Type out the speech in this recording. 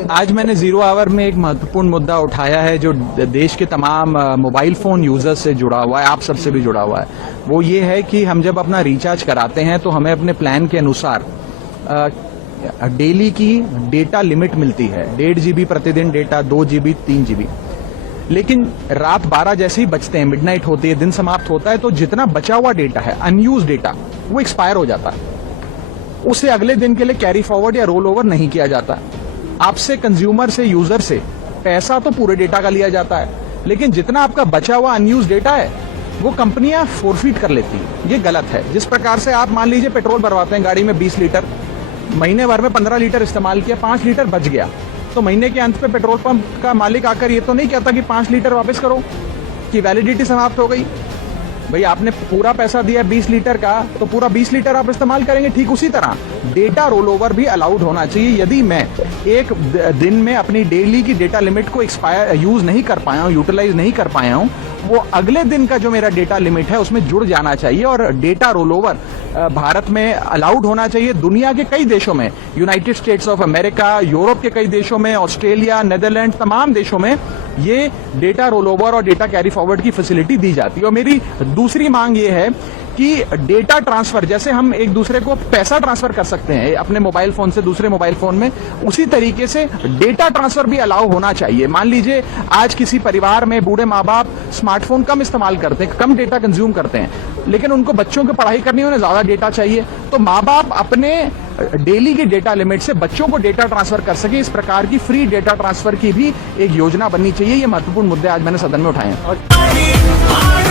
आज मैंने zero hour में एक महत्वपूर्ण मुद्दा उठाया है जो देश के तमाम मोबाइल फोन यूजर्स से जुड़ा हुआ है, आप सबसे भी जुड़ा हुआ है। वो ये है कि हम जब अपना रिचार्ज कराते हैं तो हमें अपने प्लान के अनुसार डेली की डेटा लिमिट मिलती है। 1.5 GB प्रतिदिन डेटा, 2 GB, 3 GB। लेकिन रात 12 जैसे ही बजते हैं, मिडनाइट होती है, दिन समाप्त होता है, तो जितना बचा हुआ डेटा है, अनयूज डेटा, वो एक्सपायर हो जाता है। उसे अगले दिन के लिए कैरी फॉरवर्ड या रोल ओवर नहीं किया जाता। आपसे, कंज्यूमर से, यूजर से पैसा तो पूरे डेटा का लिया जाता है, लेकिन जितना आपका बचा हुआ अनयूज डेटा है वो कंपनियां फोरफीट कर लेती हैं। ये गलत है। जिस प्रकार से आप मान लीजिए पेट्रोल भरवाते हैं गाड़ी में 20 लीटर, महीने भर में 15 लीटर इस्तेमाल किया, 5 लीटर बच गया, तो महीने के अंत पे पेट्रोल पंप का मालिक आकर ये तो नहीं कहता कि 5 लीटर वापस करो, कि वैलिडिटी समाप्त हो गई। भाई आपने पूरा पैसा दिया 20 लीटर का, तो पूरा 20 लीटर आप इस्तेमाल करेंगे। ठीक उसी तरह डेटा रोल ओवर भी अलाउड होना चाहिए। यदि मैं एक दिन में अपनी डेली की डेटा लिमिट को यूज नहीं कर पाया हूं, यूटिलाइज नहीं कर पाया हूं, वो अगले दिन का जो मेरा डेटा लिमिट है उसमें जुड़ जाना चाहिए। और डेटा रोल ओवर भारत में अलाउड होना चाहिए। दुनिया के कई देशों में, United states of America, Europe के कई देशों में, ऑस्ट्रेलिया, नेदरलैंड, तमाम देशों में ये डेटा रोल ओवर और डेटा कैरी फॉरवर्ड की फैसिलिटी दी जाती है। और मेरी दूसरी मांग ये है कि डेटा ट्रांसफर, जैसे हम एक दूसरे को पैसा ट्रांसफर कर सकते हैं अपने मोबाइल फोन से दूसरे मोबाइल फोन में, उसी तरीके से डेटा ट्रांसफर भी अलाउ होना चाहिए। मान लीजिए आज किसी परिवार में बूढ़े माँ बाप स्मार्टफोन कम इस्तेमाल करते हैं, कम डेटा कंज्यूम करते हैं, लेकिन उनको बच्चों की पढ़ाई करनी है, उन्हें ज्यादा डेटा चाहिए, तो माँ बाप अपने डेली की डेटा लिमिट से बच्चों को डेटा ट्रांसफर कर सके। इस प्रकार की फ्री डेटा ट्रांसफर की भी एक योजना बननी चाहिए। ये महत्वपूर्ण मुद्दे आज मैंने सदन में उठाए हैं।